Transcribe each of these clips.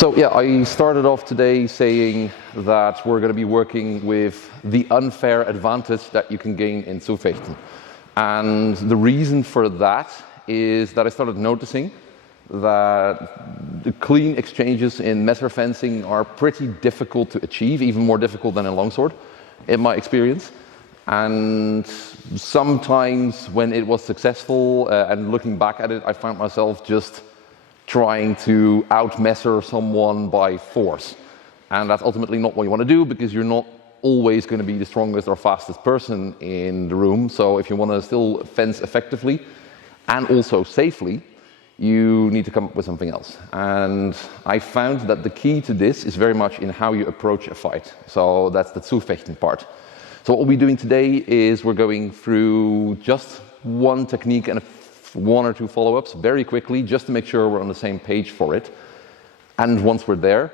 So yeah, I started off today saying that we're going to be working with the unfair advantage that you can gain in Zufechten. And the reason for that is that I started noticing that the clean exchanges in Messer fencing are pretty difficult to achieve, even more difficult than in longsword, in my experience. And sometimes when it was successful, and looking back at it, I found myself just trying to out-messer someone by force. And that's ultimately not what you want to do, because you're not always going to be the strongest or fastest person in the room. So if you want to still fence effectively and also safely, you need to come up with something else. And I found that the key to this is very much in how you approach a fight. So that's the Zufechten part. So what we'll be doing today is we're going through just one technique and one or two follow-ups very quickly, just to make sure we're on the same page for it. And once we're there,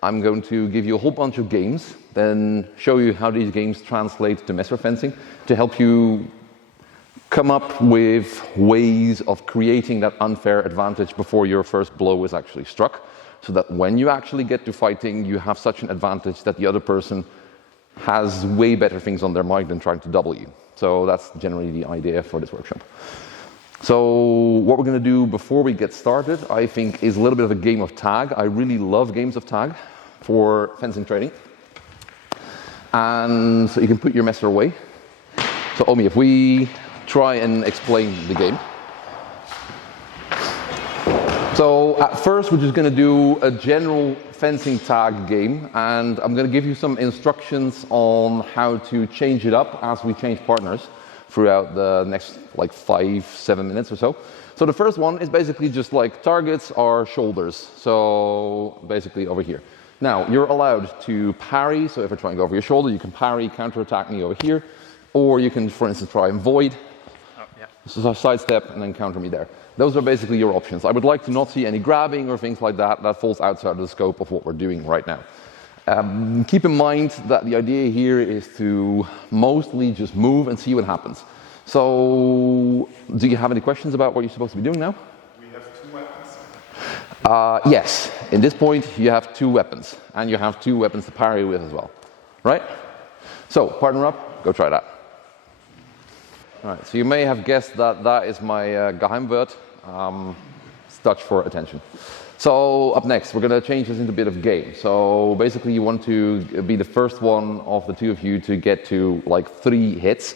I'm going to give you a whole bunch of games, then show you how these games translate to Messer fencing, to help you come up with ways of creating that unfair advantage before your first blow is actually struck, so that when you actually get to fighting, you have such an advantage that the other person has way better things on their mind than trying to double you. So that's generally the idea for this workshop. So what we're going to do before we get started, I think, is a little bit of a game of tag. I really love games of tag for fencing training. And so you can put your messer away. So Omi, if we try and explain the game. So at first we're just going to do a general fencing tag game, and I'm going to give you some instructions on how to change it up as we change partners throughout the next like 5-7 minutes or so. So the first one is basically just like targets are shoulders, so basically over here. Now you're allowed to parry, so if I try and go over your shoulder, you can parry, counterattack me over here, or you can, for instance, try and void, so sidestep and then counter me there. Those are basically your options. I would like to not see any grabbing or things like that. That falls outside of the scope of what we're doing right now. Keep in mind that the idea here is to mostly just move and see what happens. So, do you have any questions about what you're supposed to be doing now? We have 2 weapons. Yes, in this point you have 2 weapons, and you have 2 weapons to parry with as well, right? So, partner up, go try that. All right, so you may have guessed that that is my Geheimwort, Dutch for attention. So up next, we're going to change this into a bit of game. So basically you want to be the first one of the 2 of you to get to like 3 hits.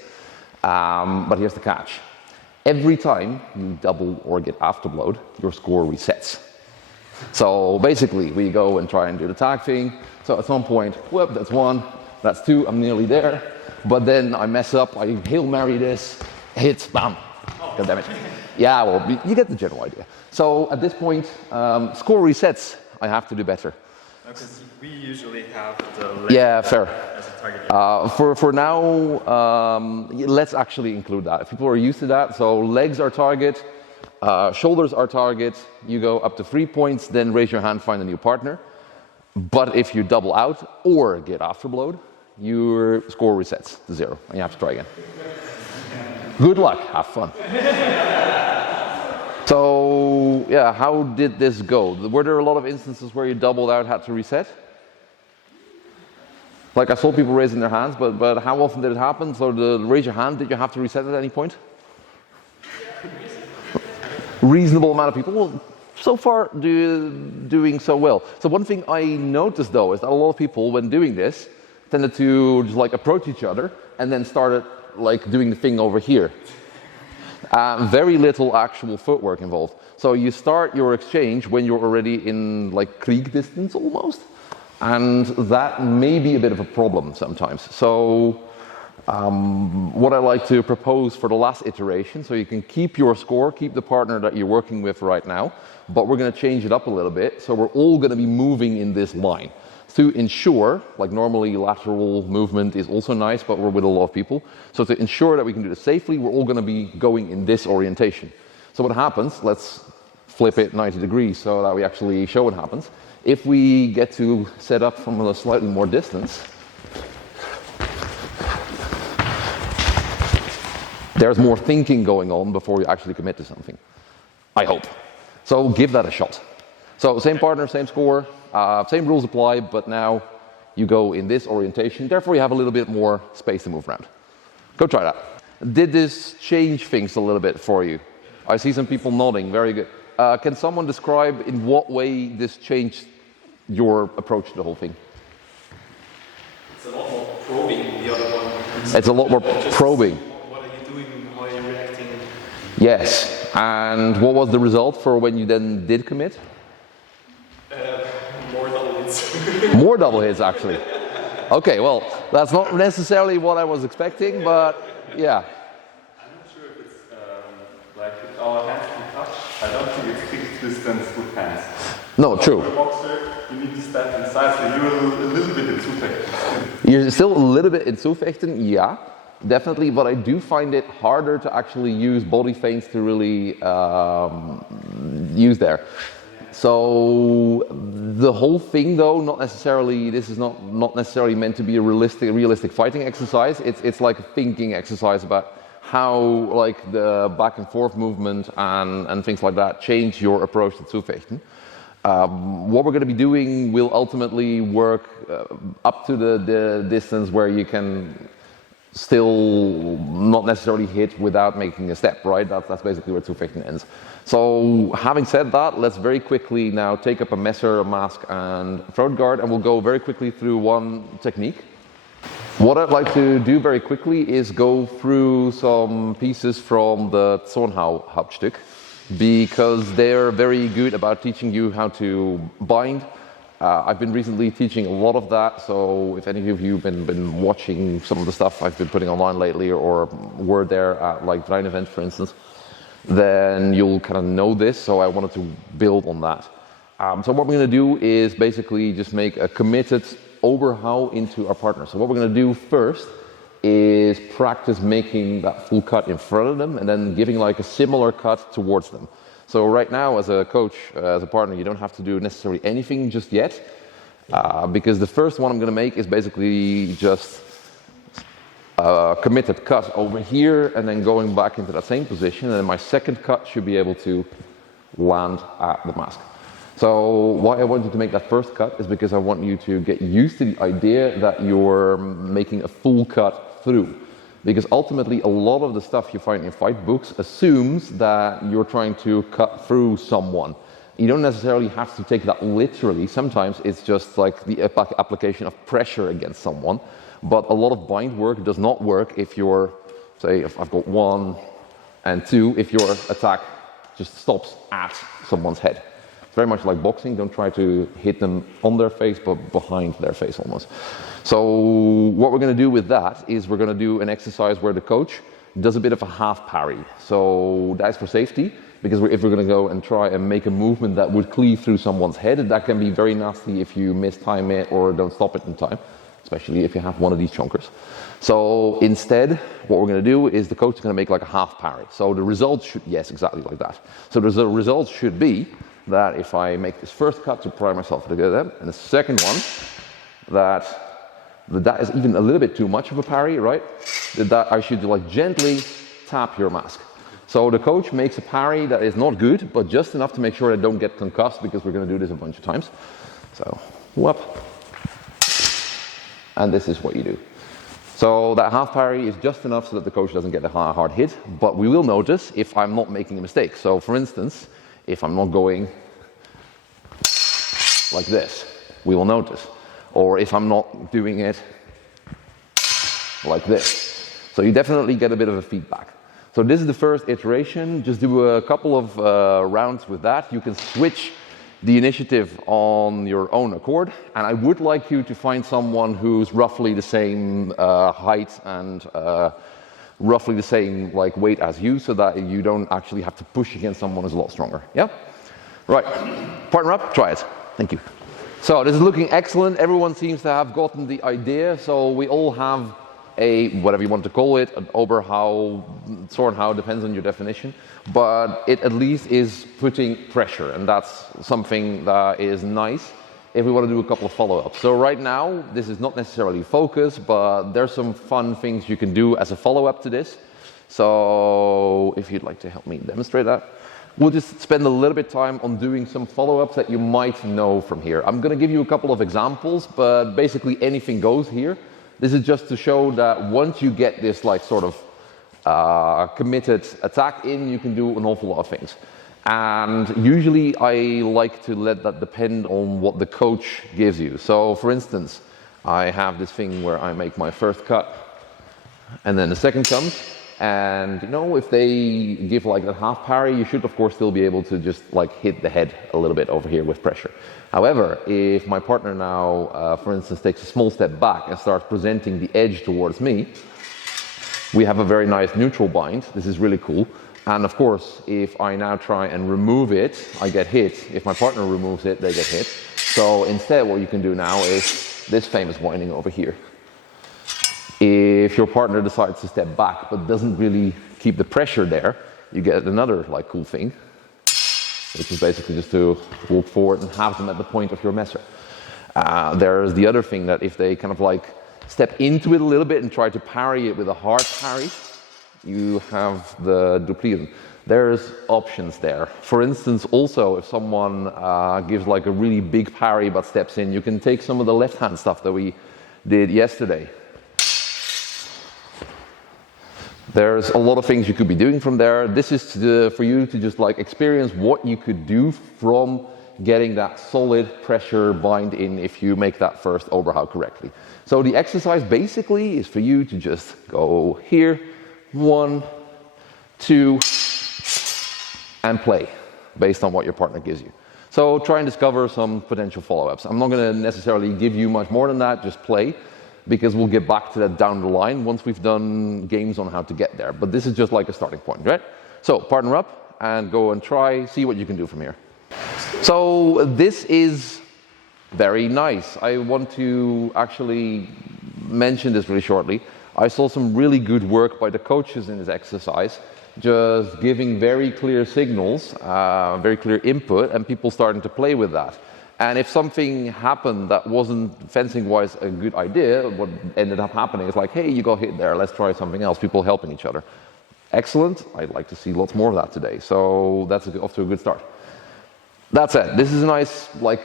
But here's the catch. Every time you double or get afterblowed, your score resets. So basically we go and try and do the tag thing. So at some point, whoop, that's 1, that's 2, I'm nearly there. But then I mess up, I Hail Mary this, hits, bam. God damn it. Yeah, well, you get the general idea. So at this point, score resets. I have to do better. Because we usually have the leg fair. as a target. For now, let's actually include that. If people are used to that, so legs are target, shoulders are target. You go up to 3 points, then raise your hand, find a new partner. But if you double out or get afterblowed, your score resets to 0, and you have to try again. Good luck, have fun. So, yeah, how did this go? Were there a lot of instances where you doubled out, had to reset? Like I saw people raising their hands, but how often did it happen? So raise your hand, did you have to reset at any point? Reasonable amount of people. Well, so far doing so well. So one thing I noticed though is that a lot of people, when doing this, tended to just like approach each other and then started like doing the thing over here. Very little actual footwork involved. So you start your exchange when you're already in like Krieg distance almost, and that may be a bit of a problem sometimes. So what I like to propose for the last iteration, so you can keep your score, keep the partner that you're working with right now, but we're going to change it up a little bit, so we're all going to be moving in this line. To ensure, like normally lateral movement is also nice, but we're with a lot of people. So to ensure that we can do this safely, we're all going to be going in this orientation. So what happens, let's flip it 90 degrees so that we actually show what happens. If we get to set up from a slightly more distance, there's more thinking going on before you actually commit to something. I hope. So give that a shot. So same partner, same score, same rules apply, but now you go in this orientation. Therefore, you have a little bit more space to move around. Go try that. Did this change things a little bit for you? I see some people nodding. Very good. Can someone describe in what way this changed your approach to the whole thing? It's a lot more probing the other one. It's a lot more probing. What are you doing? How are you reacting? Yes. And what was the result for when you then did commit? More double hits. More double hits, actually. Okay, well, that's not necessarily what I was expecting, but yeah. I'm not sure if it's like with our hands we touch. I don't think it's fixed distance with hands. No, true. For a boxer, you need to step inside, so you're a little bit in Zufechten. You're still a little bit in Zufechten, yeah, definitely, but I do find it harder to actually use body feints to really use there. So the whole thing, though, not necessarily. This is not necessarily meant to be a realistic fighting exercise. It's like a thinking exercise about how like the back and forth movement and things like that change your approach to Zufechten. What we're going to be doing will ultimately work up to the distance where you can still not necessarily hit without making a step, right? That's basically where Zufechten ends. So having said that, let's very quickly now take up a Messer, a mask and throat guard, and we'll go very quickly through one technique. What I'd like to do very quickly is go through some pieces from the Zornhauptstück, because they're very good about teaching you how to bind. I've been recently teaching a lot of that, so if any of you have been watching some of the stuff I've been putting online lately or were there at like Drein event, for instance, then you'll kind of know this, so I wanted to build on that. So what we're going to do is basically just make a committed overhaul into our partner. So what we're going to do first is practice making that full cut in front of them and then giving like a similar cut towards them. So right now, as a coach, as a partner, you don't have to do necessarily anything just yet, because the first one I'm going to make is basically just a committed cut over here and then going back into that same position, and then my second cut should be able to land at the mask. So why I want you to make that first cut is because I want you to get used to the idea that you're making a full cut through. Because ultimately, a lot of the stuff you find in fight books assumes that you're trying to cut through someone. You don't necessarily have to take that literally. Sometimes it's just like the application of pressure against someone. But a lot of bind work does not work if you're, say, if I've got 1 and 2, if your attack just stops at someone's head. It's very much like boxing. Don't try to hit them on their face, but behind their face almost. So what we're going to do with that is we're going to do an exercise where the coach does a bit of a half parry. So that's for safety, because if we're going to go and try and make a movement that would cleave through someone's head, that can be very nasty if you mistime it or don't stop it in time, especially if you have one of these chonkers. So instead, what we're going to do is the coach is going to make like a half parry. So the result should, yes, exactly like that. So the result should be that if I make this first cut to prime myself to get them, and the second one, that is even a little bit too much of a parry, right? That I should like gently tap your mask. So the coach makes a parry that is not good, but just enough to make sure I don't get concussed, because we're going to do this a bunch of times. So, whoop. And this is what you do. So that half parry is just enough so that the coach doesn't get a hard hit, but we will notice if I'm not making a mistake. So for instance, if I'm not going like this, we will notice. Or if I'm not doing it like this. So you definitely get a bit of a feedback. So this is the first iteration. Just do a couple of rounds with that. You can switch the initiative on your own accord. And I would like you to find someone who's roughly the same height and roughly the same like weight as you, so that you don't actually have to push against someone who's a lot stronger. Yeah? Right. Partner up, try it. Thank you. So this is looking excellent. Everyone seems to have gotten the idea. So we all have a, whatever you want to call it, an Oberhau, Zornhau, depends on your definition. But it at least is putting pressure, and that's something that is nice if we want to do a couple of follow-ups. So right now, this is not necessarily focus, but there's some fun things you can do as a follow-up to this. So if you'd like to help me demonstrate that, we'll just spend a little bit of time on doing some follow-ups that you might know from here. I'm going to give you a couple of examples, but basically anything goes here. This is just to show that once you get this like sort of committed attack in, you can do an awful lot of things. And usually I like to let that depend on what the coach gives you. So for instance, I have this thing where I make my first cut and then the second comes. And you know, if they give like a half parry, you should of course still be able to just like hit the head a little bit over here with pressure. However, if my partner now, for instance, takes a small step back and starts presenting the edge towards me, we have a very nice neutral bind. This is really cool. And of course, if I now try and remove it, I get hit. If my partner removes it, they get hit. So instead, what you can do now is this famous binding over here. If your partner decides to step back but doesn't really keep the pressure there, you get another like cool thing, which is basically just to walk forward and have them at the point of your messer. There's the other thing that if they kind of like step into it a little bit and try to parry it with a hard parry, you have the duplieren. There's options there. For instance, also if someone gives like a really big parry but steps in, you can take some of the left hand stuff that we did yesterday. There's a lot of things you could be doing from there. This is for you to just like experience what you could do from getting that solid pressure bind in if you make that first Oberhau correctly. So the exercise basically is for you to just go here, 1, 2, and play based on what your partner gives you. So try and discover some potential follow-ups. I'm not going to necessarily give you much more than that, just play, because we'll get back to that down the line once we've done games on how to get there. But this is just like a starting point, right? So partner up and go and try, see what you can do from here. So this is very nice. I want to actually mention this really shortly. I saw some really good work by the coaches in this exercise, just giving very clear signals, very clear input, and people starting to play with that. And if something happened that wasn't fencing-wise a good idea, what ended up happening is like, hey, you got hit there, let's try something else, people helping each other. Excellent, I'd like to see lots more of that today. So that's off to a good start. That said, this is a nice, like,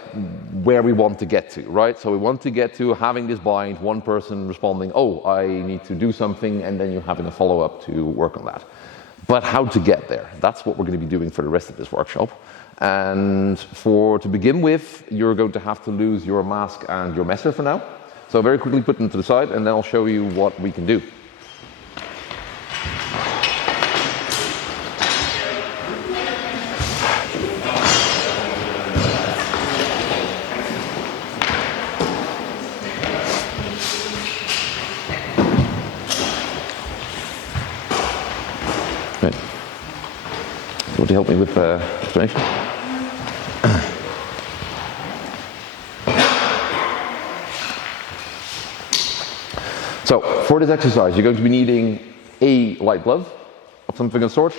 where we want to get to, right? So we want to get to having this bind, one person responding, oh, I need to do something, and then you having a follow-up to work on that. But how to get there? That's what we're going to be doing for the rest of this workshop. And to begin with, you're going to have to lose your mask and your messer for now. So very quickly put them to the side, and then I'll show you what we can do. Right. You want to help me with the explanation? So, for this exercise, you're going to be needing a light glove of something of sort,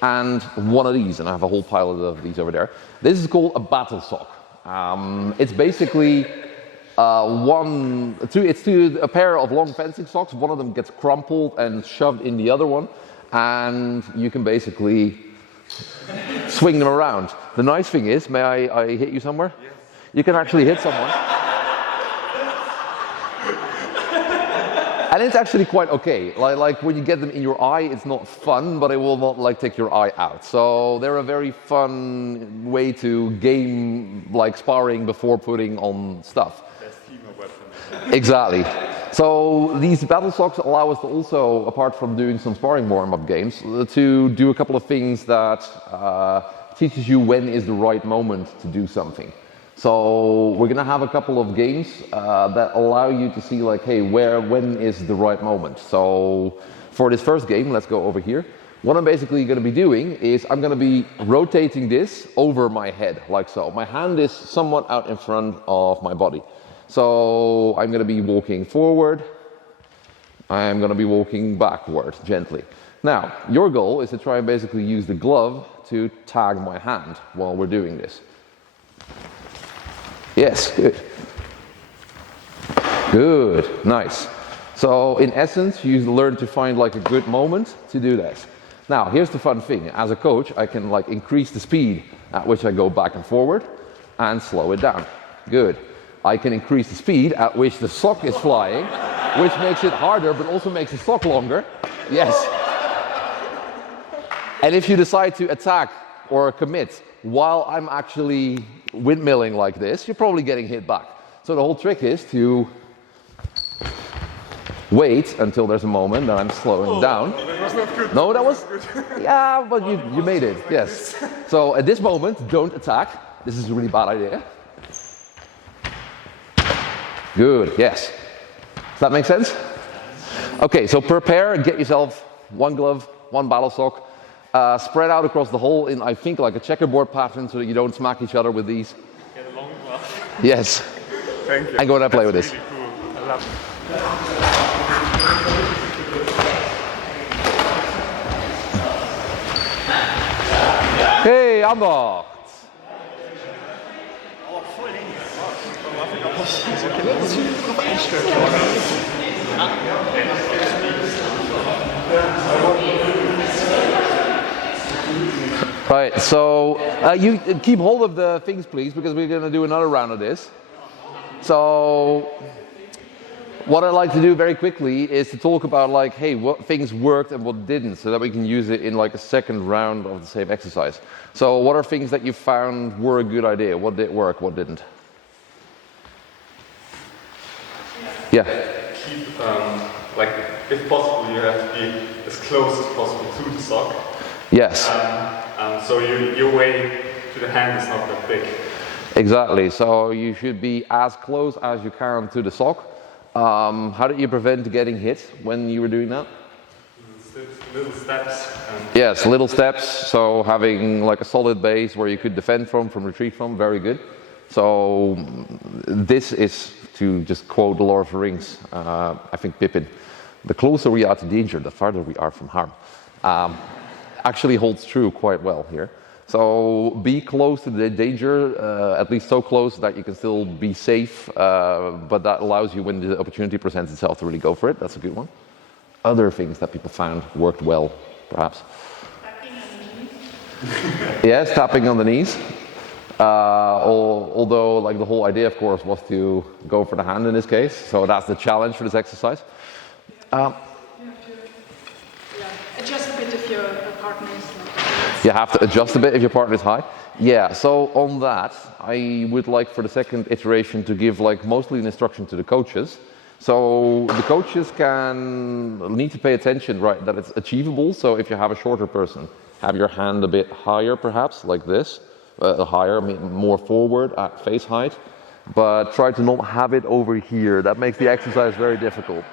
and one of these, and I have a whole pile of these over there. This is called a battle sock. It's basically a pair of long fencing socks. One of them gets crumpled and shoved in the other one, and you can basically swing them around. The nice thing is, may I hit you somewhere? Yes. You can actually hit someone. And it's actually quite okay. Like when you get them in your eye, it's not fun, but it will not like take your eye out. So they're a very fun way to game like sparring before putting on stuff. Best team of weapons. Exactly. So these battle socks allow us to also, apart from doing some sparring warm-up games, to do a couple of things that teaches you when is the right moment to do something. So we're going to have a couple of games that allow you to see like, hey, when is the right moment. So for this first game, let's go over here. What I'm basically going to be doing is I'm going to be rotating this over my head, like so. My hand is somewhat out in front of my body. So I'm going to be walking forward. I'm going to be walking backward, gently. Now, your goal is to try and basically use the glove to tag my hand while we're doing this. Yes, good. Good, nice. So in essence, you learn to find like a good moment to do this. Now, here's the fun thing. As a coach, I can like increase the speed at which I go back and forward and slow it down. Good. I can increase the speed at which the sock is flying, which makes it harder, but also makes the sock longer. Yes. And if you decide to attack or commit while I'm actually windmilling like this, you're probably getting hit back. So the whole trick is to wait until there's a moment that I'm slowing down. That was not good. No, that was, yeah, but you made it, yes. So at this moment, don't attack. This is a really bad idea. Good, yes. Does that make sense? Okay, so prepare and get yourself one glove, one battle sock, spread out across the whole in, I think, like a checkerboard pattern so that you don't smack each other with these. Get a long glove. Yes. Thank you. And go and play with this. Really cool. I love it. Hey, Amber. Right, so you keep hold of the things, please, because we're going to do another round of this. So what I'd like to do very quickly is to talk about, like, hey, what things worked and what didn't, so that we can use it in like a second round of the same exercise. So what are things that you found were a good idea? What did work, what didn't? Yeah. Keep, like, if possible, you have to be as close as possible to the sock. Yes. So your way to the hand is not that big. Exactly. So you should be as close as you can to the sock. How did you prevent getting hit when you were doing that? Little steps. Yes, little steps. So having like a solid base where you could defend from retreat from, very good. So this is, to just quote the Lord of the Rings, I think Pippin, the closer we are to danger, the farther we are from harm. Actually holds true quite well here. So be close to the danger, at least so close that you can still be safe, but that allows you, when the opportunity presents itself, to really go for it. That's a good one. Other things that people found worked well, perhaps. Tapping on the knees. Yes, tapping on the knees. Although, like, the whole idea, of course, was to go for the hand in this case. So that's the challenge for this exercise. You have to adjust a bit if your partner is like. You have to adjust a bit if your partner is high. Yeah, so on that, I would like for the second iteration to give like mostly an instruction to the coaches. So the coaches need to pay attention, right, that it's achievable. So if you have a shorter person, have your hand a bit higher perhaps, like this, higher, more forward at face height, but try to not have it over here. That makes the exercise very difficult.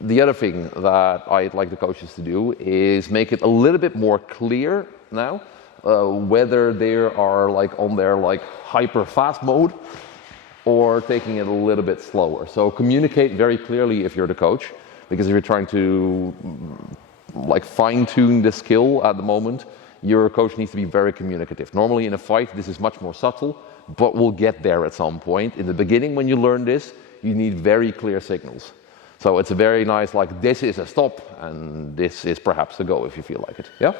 The other thing that I'd like the coaches to do is make it a little bit more clear now whether they are like on their like hyper fast mode or taking it a little bit slower. So communicate very clearly if you're the coach, because if you're trying to like fine tune the skill at the moment, your coach needs to be very communicative. Normally in a fight this is much more subtle, but we'll get there at some point. In the beginning, when you learn this, you need very clear signals. So it's a very nice, like, this is a stop, and this is perhaps a go if you feel like it, yeah?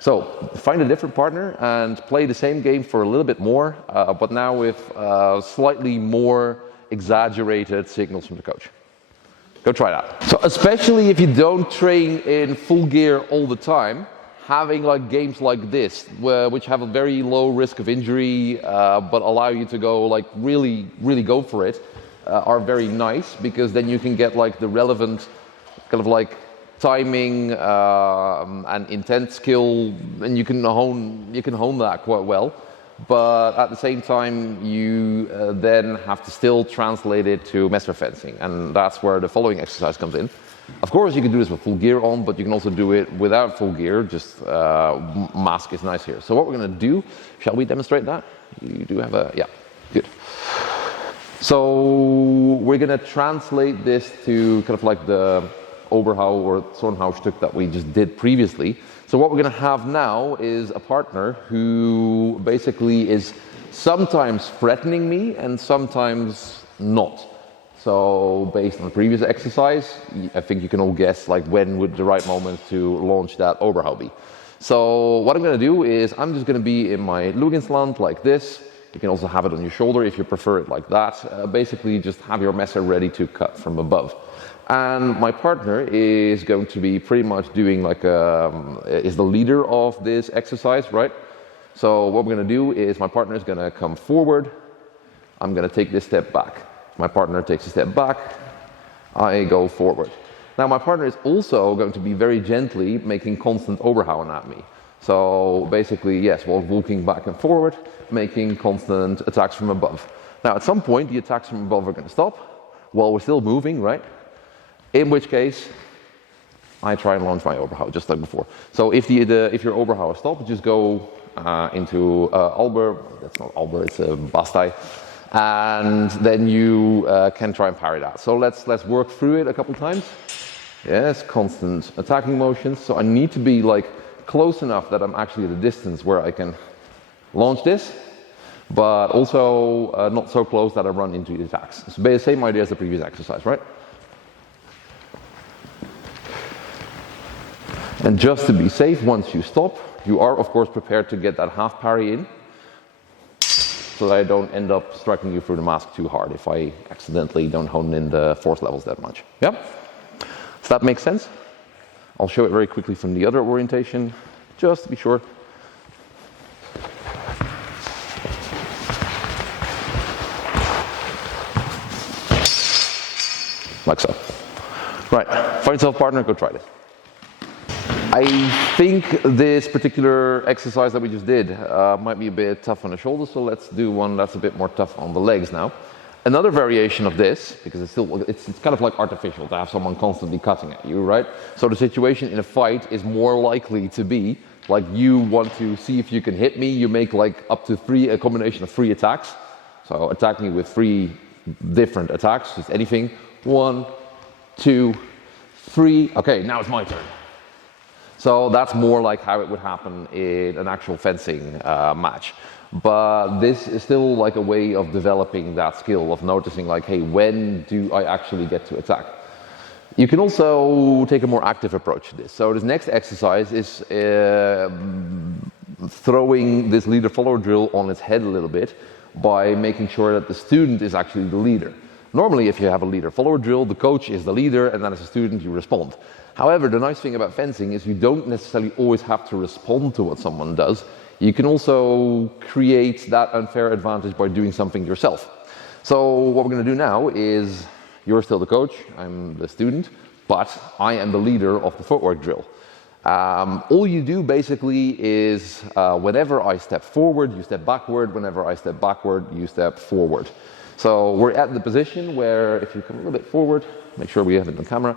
So find a different partner and play the same game for a little bit more, but now with slightly more exaggerated signals from the coach. Go try that. So especially if you don't train in full gear all the time, having like games like this, which have a very low risk of injury, but allow you to go like really, really go for it, are very nice, because then you can get like the relevant kind of like timing and intent skill, and you can hone that quite well. But at the same time, you then have to still translate it to messer fencing, and that's where the following exercise comes in. Of course, you can do this with full gear on, but you can also do it without full gear. Just mask is nice here. So what we're going to do, shall we demonstrate that? You do have a, yeah, good. So we're going to translate this to kind of like the Oberhau or Zornhau-Stück that we just did previously. So what we're going to have now is a partner who basically is sometimes threatening me and sometimes not. So based on the previous exercise, I think you can all guess like when would the right moment to launch that Oberhau be. So what I'm going to do is I'm just going to be in my Luginsland like this. You can also have it on your shoulder if you prefer it like that. Basically just have your messer ready to cut from above. And my partner is going to be pretty much doing like is the leader of this exercise, right? So what we're going to do is my partner is going to come forward. I'm going to take this step back. My partner takes a step back. I go forward. Now my partner is also going to be very gently making constant Oberhauen at me. So basically, yes, while walking back and forward, making constant attacks from above. Now at some point, the attacks from above are going to stop while we're still moving, right? In which case, I try and launch my Oberhau, just like before. So if your Oberhau is stopped, just go into Alber, that's not Alber, it's a Bastei, and then you can try and parry that. So let's work through it a couple times. Yes, constant attacking motions. So I need to be like close enough that I'm actually at a distance where I can launch this, but also not so close that I run into the attacks. So the same idea as the previous exercise, right? And just to be safe, once you stop, you are of course prepared to get that half parry in, so that I don't end up striking you through the mask too hard if I accidentally don't hone in the force levels that much. Yeah? Does that make sense? I'll show it very quickly from the other orientation, just to be sure. Like so. Right, find yourself partner, go try this. I think this particular exercise that we just did might be a bit tough on the shoulders, so let's do one that's a bit more tough on the legs now. Another variation of this, because it's kind of like artificial to have someone constantly cutting at you, right? So the situation in a fight is more likely to be like you want to see if you can hit me, you make like up to a combination of 3 attacks. So attack me with 3 different attacks, just anything. 1, 2, 3. Okay, now it's my turn. So that's more like how it would happen in an actual fencing match. But this is still like a way of developing that skill of noticing like, hey, when do I actually get to attack? You can also take a more active approach to this. So this next exercise is throwing this leader-follower drill on its head a little bit by making sure that the student is actually the leader. Normally, if you have a leader-follower drill, the coach is the leader, and then as a student, you respond. However, the nice thing about fencing is you don't necessarily always have to respond to what someone does. You can also create that unfair advantage by doing something yourself. So what we're going to do now is, you're still the coach, I'm the student, but I am the leader of the footwork drill. All you do basically is, whenever I step forward, you step backward. Whenever I step backward, you step forward. So we're at the position where, if you come a little bit forward, make sure we have it on camera.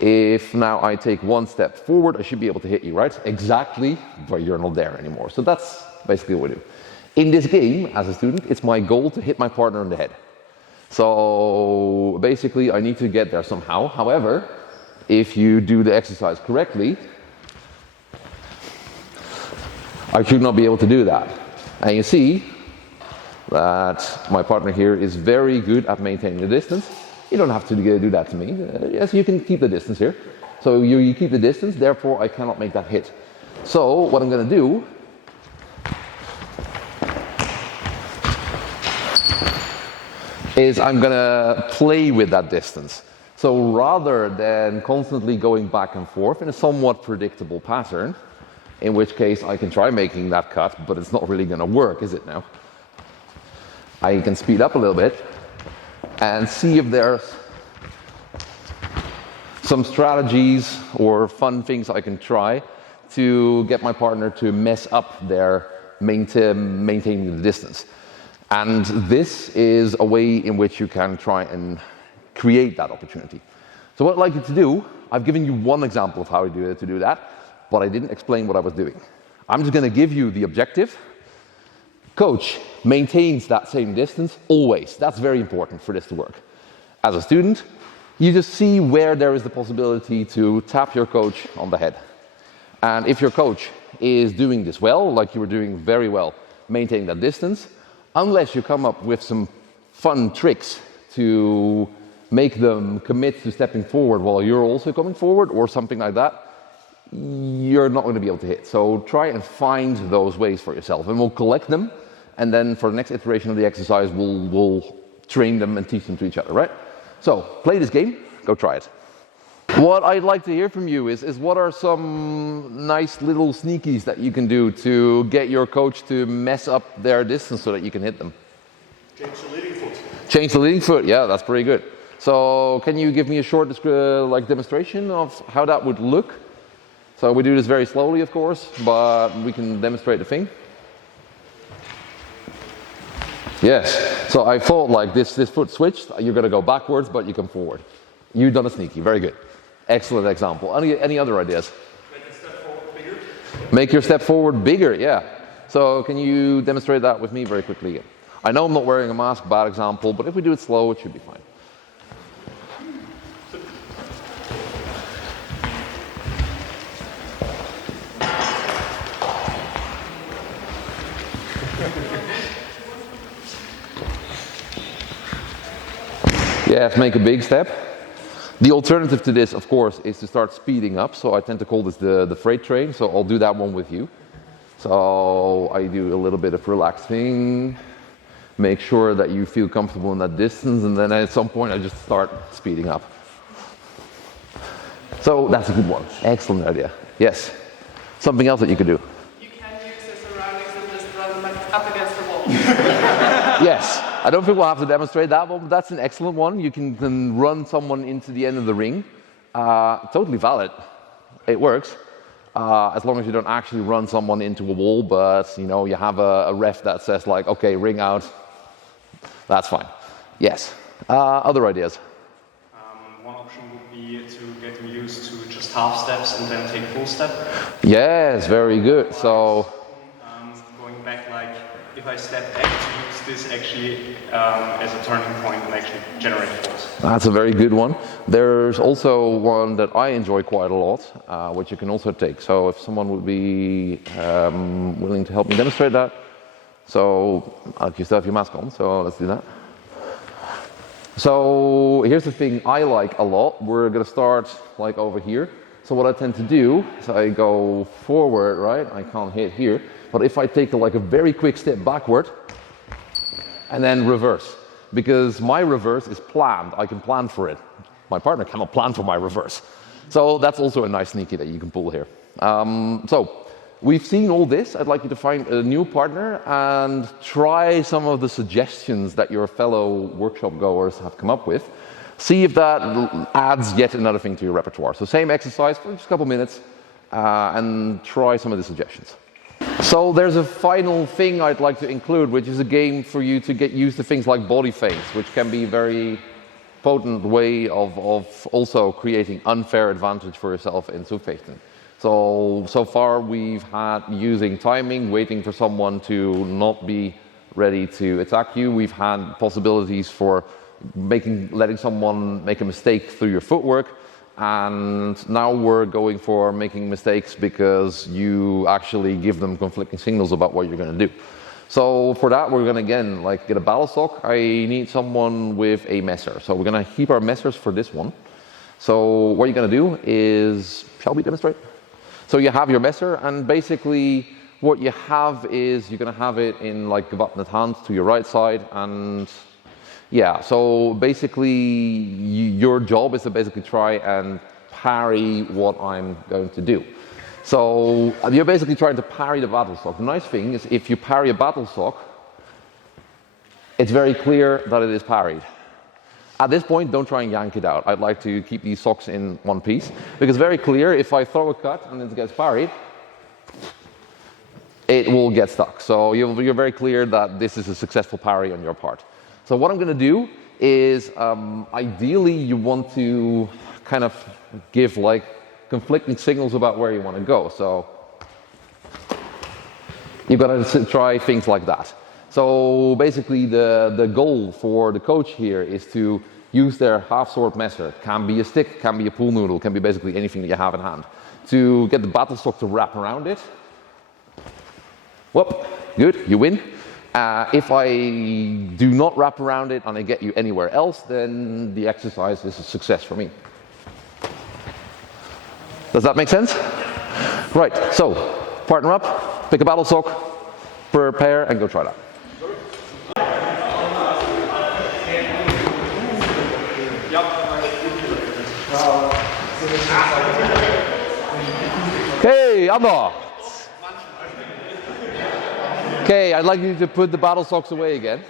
If now I take 1 step forward, I should be able to hit you, right? Exactly, but you're not there anymore. So that's basically what we do. In this game, as a student, it's my goal to hit my partner on the head. So basically, I need to get there somehow. However, if you do the exercise correctly, I should not be able to do that. And you see that my partner here is very good at maintaining the distance. You don't have to do that to me. Yes, you can keep the distance here. So you keep the distance, therefore I cannot make that hit. So what I'm going to do is I'm going to play with that distance. So rather than constantly going back and forth in a somewhat predictable pattern, in which case I can try making that cut, but it's not really going to work, is it now? I can speed up a little bit and see if there's some strategies or fun things I can try to get my partner to mess up their maintaining the distance. And this is a way in which you can try and create that opportunity. So what I'd like you to do, I've given you one example of how to do that, but I didn't explain what I was doing. I'm just going to give you the objective. Coach maintains that same distance always. That's very important for this to work. As a student, you just see where there is the possibility to tap your coach on the head. And if your coach is doing this well, like you were doing very well, maintaining that distance, unless you come up with some fun tricks to make them commit to stepping forward while you're also coming forward or something like that, you're not going to be able to hit. So try and find those ways for yourself, and we'll collect them, and then for the next iteration of the exercise, we'll train them and teach them to each other, right? So play this game, go try it. What I'd like to hear from you is what are some nice little sneakies that you can do to get your coach to mess up their distance so that you can hit them? Change the leading foot. Change the leading foot, yeah, that's pretty good. So can you give me a short demonstration of how that would look? So we do this very slowly, of course, but we can demonstrate the thing. Yes, so I thought like this foot switched, you're going to go backwards, but you come forward. You've done a sneaky, very good. Excellent example. Any other ideas? Make a step forward bigger. Make your step forward bigger, yeah. So can you demonstrate that with me very quickly again? I know I'm not wearing a mask, bad example, but if we do it slow, it should be fine. Yes, make a big step. The alternative to this, of course, is to start speeding up. So I tend to call this the freight train. So I'll do that one with you. So I do a little bit of relaxing, make sure that you feel comfortable in that distance, and then at some point I just start speeding up. So that's a good one. Excellent idea. Yes. Something else that you could do. You can use the surroundings and just run them up against the wall. Yes. I don't think we'll have to demonstrate that one, but that's an excellent one. You can then run someone into the end of the ring. Totally valid. It works. As long as you don't actually run someone into a wall, but you know, you have a ref that says like, okay, ring out. That's fine. Yes. Other ideas? One option would be to get them used to just half steps and then take full step. Yes, very good. So Going back, like if I step back, to use this actually as a turning point and actually generate force. that's a very good one. There's also one that I enjoy quite a lot, which you can also take. So if someone would be willing to help me demonstrate that. So you still have your mask on, so let's do that. So here's the thing I like a lot. We're going to start like over here. So what I tend to do is I go forward, right? I can't hit here. But if I take like a very quick step backward and then reverse, because my reverse is planned, I can plan for it. My partner cannot plan for my reverse. So that's also a nice sneaky that you can pull here. So we've seen all this. I'd like you to find a new partner and try some of the suggestions that your fellow workshop goers have come up with. See if that adds yet another thing to your repertoire. So same exercise for just a couple minutes and try some of the suggestions. So there's a final thing I'd like to include, which is a game for you to get used to things like body feints, which can be a very potent way of also creating unfair advantage for yourself in Zufechten. So far we've had using timing, waiting for someone to not be ready to attack you. We've had possibilities for letting someone make a mistake through your footwork. And now we're going for making mistakes because you actually give them conflicting signals about what you're going to do. So for that, we're going to again get a battle stock. I need someone with a messer. So we're going to keep our messers for this one. So what you're going to do is, shall we demonstrate? So you have your messer, and basically what you have is you're going to have it in gewappnet hand to your right side, and yeah, so basically your job is to basically try and parry what I'm going to do. So you're basically trying to parry the battle stock. The nice thing is if you parry a battle stock, it's very clear that it is parried. At this point, don't try and yank it out. I'd like to keep these socks in one piece, because very clear, if I throw a cut and it gets parried, it will get stuck. So you're very clear that this is a successful parry on your part. So what I'm going to do is, ideally you want to kind of give conflicting signals about where you want to go. So you've got to try things like that. So basically the goal for the coach here is to use their half-sword messer. Can be a stick, can be a pool noodle, can be basically anything that you have in hand. To get the battle stock to wrap around it. Whoop, good, you win. If I do not wrap around it and I get you anywhere else, then the exercise is a success for me. Does that make sense? Right, so partner up, pick a battle sock, prepare, and go try that. Okay, Anna. Okay, I'd like you to put the battle socks away again.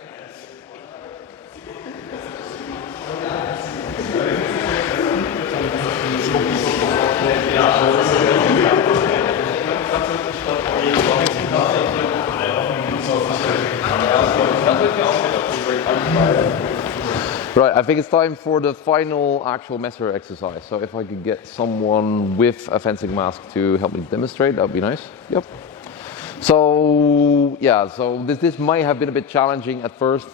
Right, I think it's time for the final actual Messer exercise. So if I could get someone with a fencing mask to help me demonstrate, that would be nice. Yep. So yeah, so this might have been a bit challenging at first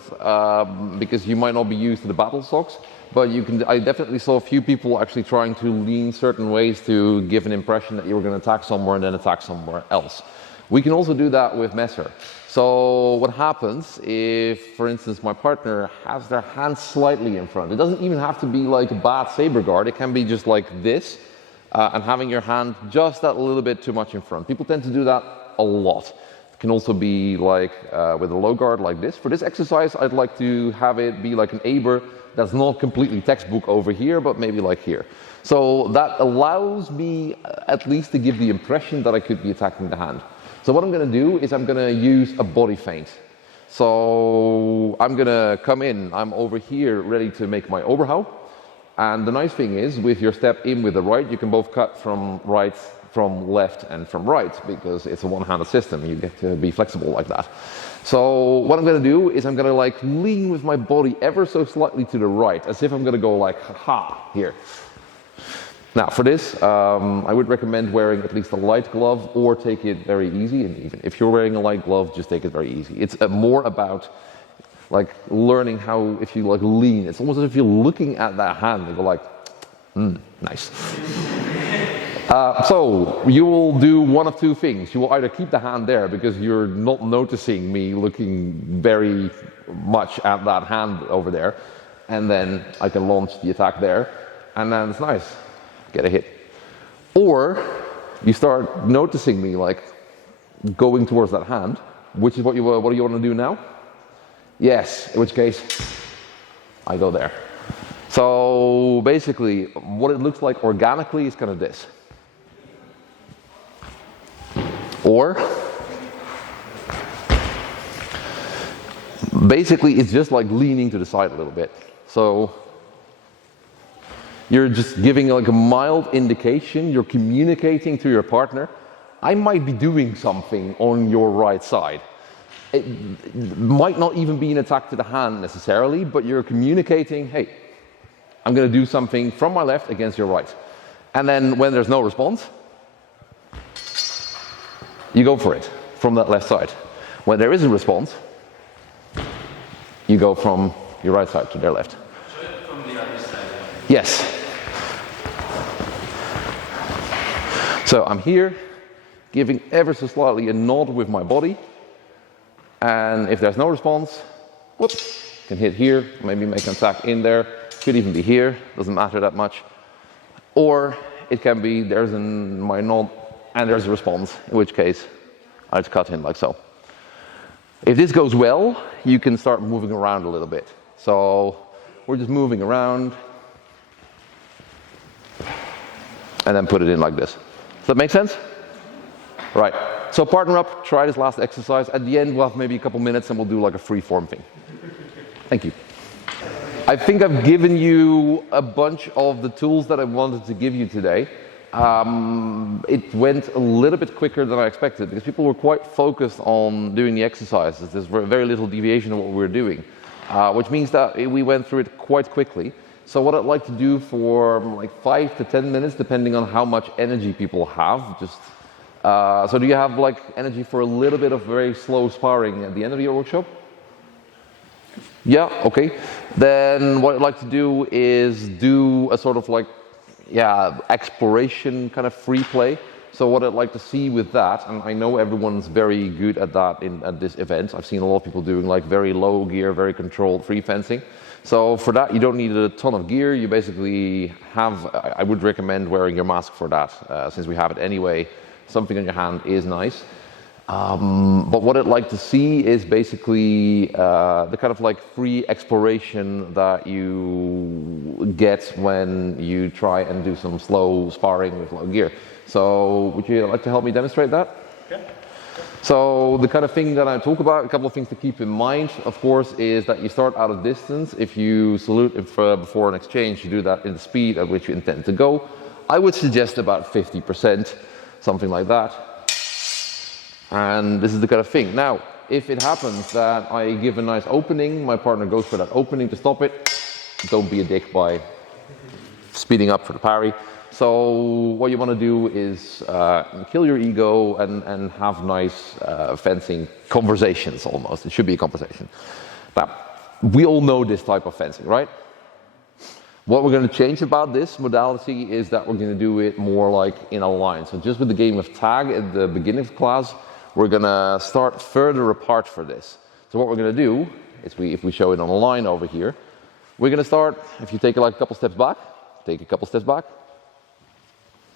because you might not be used to the battle socks, but I definitely saw a few people actually trying to lean certain ways to give an impression that you were going to attack somewhere and then attack somewhere else. We can also do that with Messer. So what happens if, for instance, my partner has their hand slightly in front? It doesn't even have to be like a bad saber guard. It can be just like this and having your hand just that little bit too much in front. People tend to do that a lot. It can also be like with a low guard like this. For this exercise, I'd like to have it be like an aber that's not completely textbook over here, but maybe like here. So that allows me at least to give the impression that I could be attacking the hand. So what I'm going to do is I'm going to use a body feint. So I'm going to come in, I'm over here ready to make my Oberhau. And the nice thing is, with your step in with the right, you can both cut from right, from left, and from right, because it's a one-handed system. You get to be flexible like that. So what I'm going to do is I'm going to like lean with my body ever so slightly to the right, as if I'm going to go like, ha, here. Now for this, I would recommend wearing at least a light glove or take it very easy. And even if you're wearing a light glove, just take it very easy. It's more about like learning how, if you like lean, it's almost as if you're looking at that hand and go like, nice. So you will do one of two things. You will either keep the hand there because you're not noticing me looking very much at that hand over there, and then I can launch the attack there, and then it's nice. Get a hit. Or you start noticing me like going towards that hand, which is what do you want to do now? Yes, in which case I go there. So basically what it looks like organically is kind of this. Or basically it's just like leaning to the side a little bit. So you're just giving like a mild indication, you're communicating to your partner, I might be doing something on your right side. It might not even be an attack to the hand necessarily, but you're communicating, hey, I'm going to do something from my left against your right. And then when there's no response, you go for it from that left side. When there is a response, you go from your right side to their left. From the other side. Yes. So I'm here, giving ever so slightly a nod with my body, and if there's no response, whoops, can hit here, maybe make an attack in there, could even be here, doesn't matter that much. Or it can be there's my nod and there's a response, in which case I'd cut in like so. If this goes well, you can start moving around a little bit. So we're just moving around and then put it in like this. Does that make sense? Right. So partner up, try this last exercise. At the end, we'll have maybe a couple minutes and we'll do like a free form thing. Thank you. I think I've given you a bunch of the tools that I wanted to give you today. It went a little bit quicker than I expected because people were quite focused on doing the exercises. There's very little deviation of what we were doing, which means that we went through it quite quickly. So what I'd like to do for like 5 to 10 minutes, depending on how much energy people have, just so do you have like energy for a little bit of very slow sparring at the end of your workshop? Yeah, okay. Then what I'd like to do is do a sort of like, exploration kind of free play. So what I'd like to see with that, and I know everyone's very good at that at this event. I've seen a lot of people doing like very low gear, very controlled free fencing. So for that, you don't need a ton of gear. You basically have, I would recommend wearing your mask for that, since we have it anyway. Something on your hand is nice. But what I'd like to see is basically the kind of like free exploration that you get when you try and do some slow sparring with low gear. So would you like to help me demonstrate that? Yeah. So the kind of thing that I talk about, a couple of things to keep in mind, of course, is that you start out of distance. If you salute before an exchange, you do that in the speed at which you intend to go. I would suggest about 50%, something like that. And this is the kind of thing. Now, if it happens that I give a nice opening, my partner goes for that opening to stop it, don't be a dick by speeding up for the parry. So what you want to do is kill your ego and have nice fencing conversations almost. It should be a conversation. Now, we all know this type of fencing, right? What we're going to change about this modality is that we're going to do it more like in a line. So just with the game of tag at the beginning of class, we're going to start further apart for this. So what we're going to do is if we show it on a line over here, we're going to start, if you take like a couple steps back, take a couple steps back,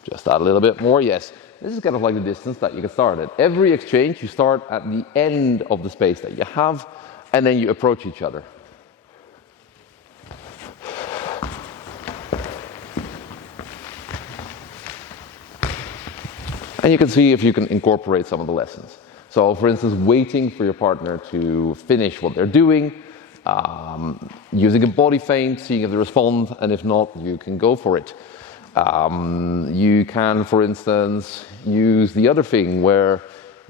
just add a little bit more, yes. This is kind of like the distance that you can start at. Every exchange, you start at the end of the space that you have, and then you approach each other. And you can see if you can incorporate some of the lessons. So, for instance, waiting for your partner to finish what they're doing, using a body feint, seeing if they respond, and if not, you can go for it. You can, for instance, use the other thing where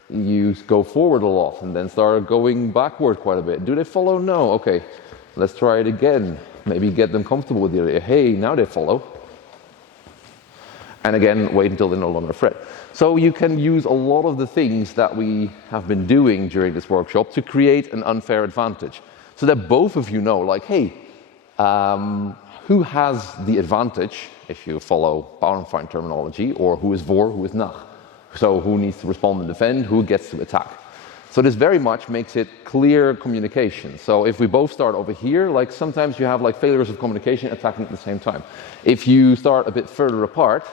you go forward a lot and then start going backward quite a bit. Do they follow? No. Okay, let's try it again. Maybe get them comfortable with the idea. Hey, now they follow. And again, wait until they're no longer a threat. So you can use a lot of the things that we have been doing during this workshop to create an unfair advantage. So that both of you know, like, hey, who has the advantage, if you follow Bauernfeind terminology, or who is vor, who is nach. So who needs to respond and defend, who gets to attack. So this very much makes it clear communication. So if we both start over here, like sometimes you have like failures of communication attacking at the same time. If you start a bit further apart,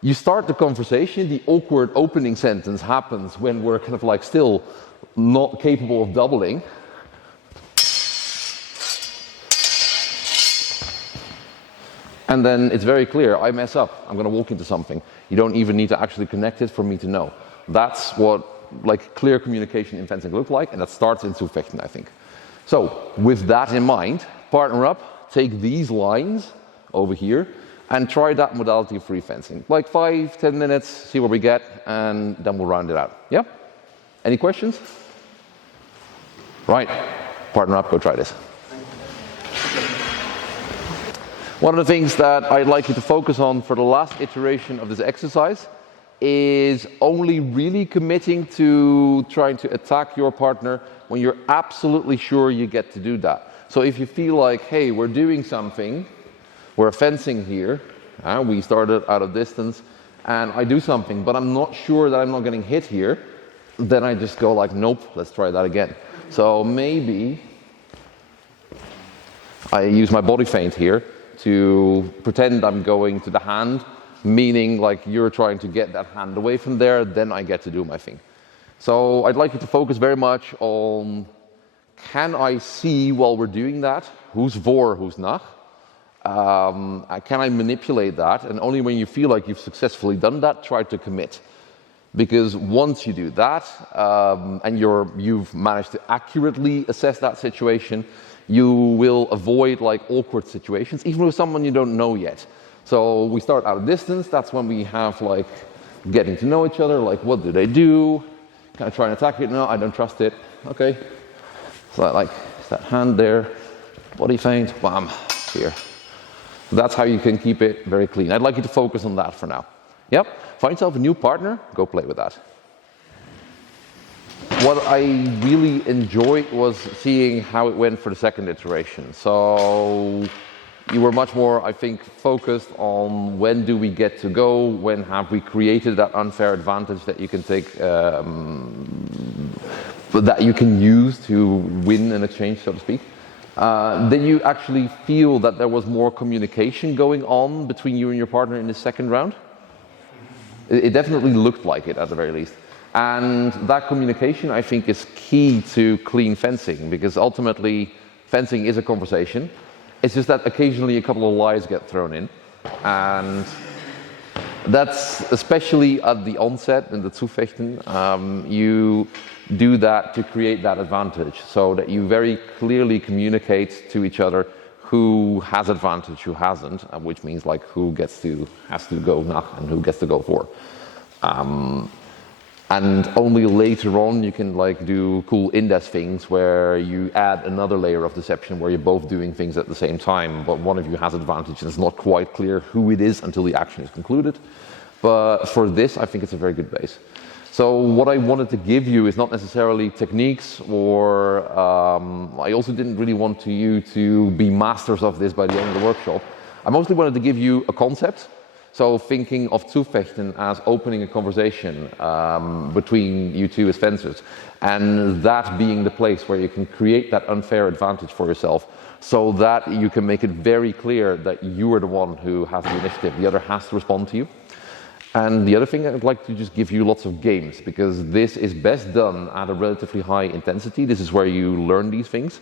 you start the conversation, the awkward opening sentence happens when we're kind of like still not capable of doubling. And then it's very clear, I mess up, I'm going to walk into something. You don't even need to actually connect it for me to know. That's what like clear communication in fencing looks like, and that starts in Zufechten, I think. So with that in mind, partner up, take these lines over here, and try that modality of free fencing. Like 5-10 minutes, see where we get, and then we'll round it out. Yeah? Any questions? Right, partner up, go try this. One of the things that I'd like you to focus on for the last iteration of this exercise is only really committing to trying to attack your partner when you're absolutely sure you get to do that. So if you feel like, hey, we're doing something, we're fencing here, we started out of distance, and I do something, but I'm not sure that I'm not getting hit here, then I just go like, nope, let's try that again. So maybe I use my body feint here to pretend I'm going to the hand, meaning like you're trying to get that hand away from there, then I get to do my thing. So I'd like you to focus very much on, can I see while we're doing that, who's vor, who's nach? Can I manipulate that? And only when you feel like you've successfully done that, try to commit. Because once you do that, and you've managed to accurately assess that situation, you will avoid like awkward situations, even with someone you don't know yet. So we start out of distance, that's when we have like getting to know each other, like what do they do? Can I try and attack it? No, I don't trust it. Okay. So like, is that hand there? Body feint, bam, here. That's how you can keep it very clean. I'd like you to focus on that for now. Yep, find yourself a new partner, go play with that. What I really enjoyed was seeing how it went for the second iteration. So you were much more, I think, focused on when do we get to go, when have we created that unfair advantage that you can take, that you can use to win an exchange, so to speak. Did you actually feel that there was more communication going on between you and your partner in the second round? It definitely looked like it, at the very least. And that communication, I think, is key to clean fencing, because ultimately fencing is a conversation. It's just that occasionally a couple of lies get thrown in, and that's especially at the onset in the Zufechten. You do that to create that advantage, so that you very clearly communicate to each other who has advantage, who hasn't, which means like who has to go nach and who gets to go for. And only later on you can like do cool index things where you add another layer of deception where you're both doing things at the same time, but one of you has advantage and it's not quite clear who it is until the action is concluded. But for this, I think it's a very good base. So what I wanted to give you is not necessarily techniques, or I also didn't really want you to be masters of this by the end of the workshop. I mostly wanted to give you a concept. So thinking of Zufechten as opening a conversation between you two as fencers, and that being the place where you can create that unfair advantage for yourself, so that you can make it very clear that you are the one who has the initiative, the other has to respond to you. And the other thing, I'd like to just give you lots of games, because this is best done at a relatively high intensity. This is where you learn these things.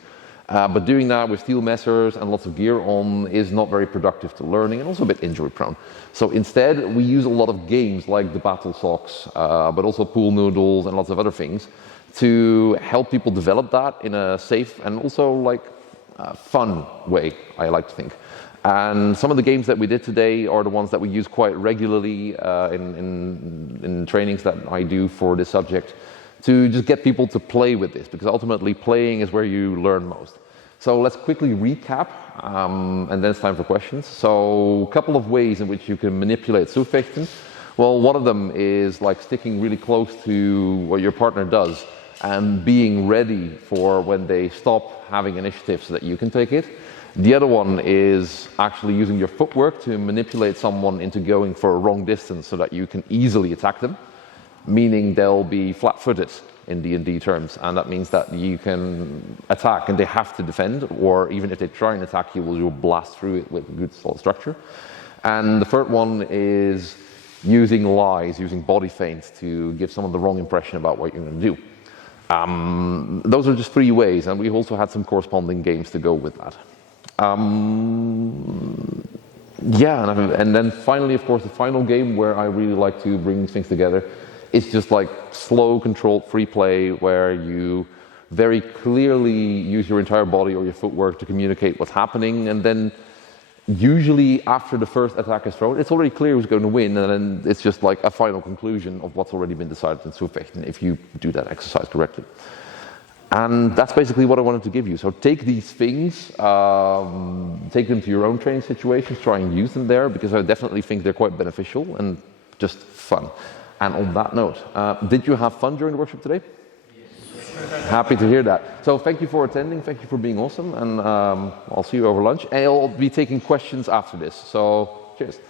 But doing that with steel messers and lots of gear on is not very productive to learning, and also a bit injury prone. So instead, we use a lot of games like the battle socks, but also pool noodles and lots of other things to help people develop that in a safe and also like fun way, I like to think. And some of the games that we did today are the ones that we use quite regularly in trainings that I do for this subject, to just get people to play with this, because ultimately playing is where you learn most. So let's quickly recap, and then it's time for questions. So a couple of ways in which you can manipulate Zufechten. Well, one of them is like sticking really close to what your partner does and being ready for when they stop having initiative so that you can take it. The other one is actually using your footwork to manipulate someone into going for a wrong distance so that you can easily attack them, meaning they'll be flat-footed in D&D terms, and that means that you can attack and they have to defend, or even if they try and attack you, you'll blast through it with good solid structure. And the third one is using lies, using body feints to give someone the wrong impression about what you're going to do. Those are just 3 ways, and we've also had some corresponding games to go with that. Yeah, and then finally, of course, the final game where I really like to bring these things together, it's just like slow, controlled, free play where you very clearly use your entire body or your footwork to communicate what's happening, and then usually after the first attack is thrown, it's already clear who's going to win, and then it's just like a final conclusion of what's already been decided in Zufechten if you do that exercise correctly. And that's basically what I wanted to give you. So take these things, take them to your own training situations, try and use them there, because I definitely think they're quite beneficial and just fun. And on that note, did you have fun during the workshop today? Yes. Happy to hear that. So thank you for attending, thank you for being awesome, and I'll see you over lunch. And I'll be taking questions after this, so cheers.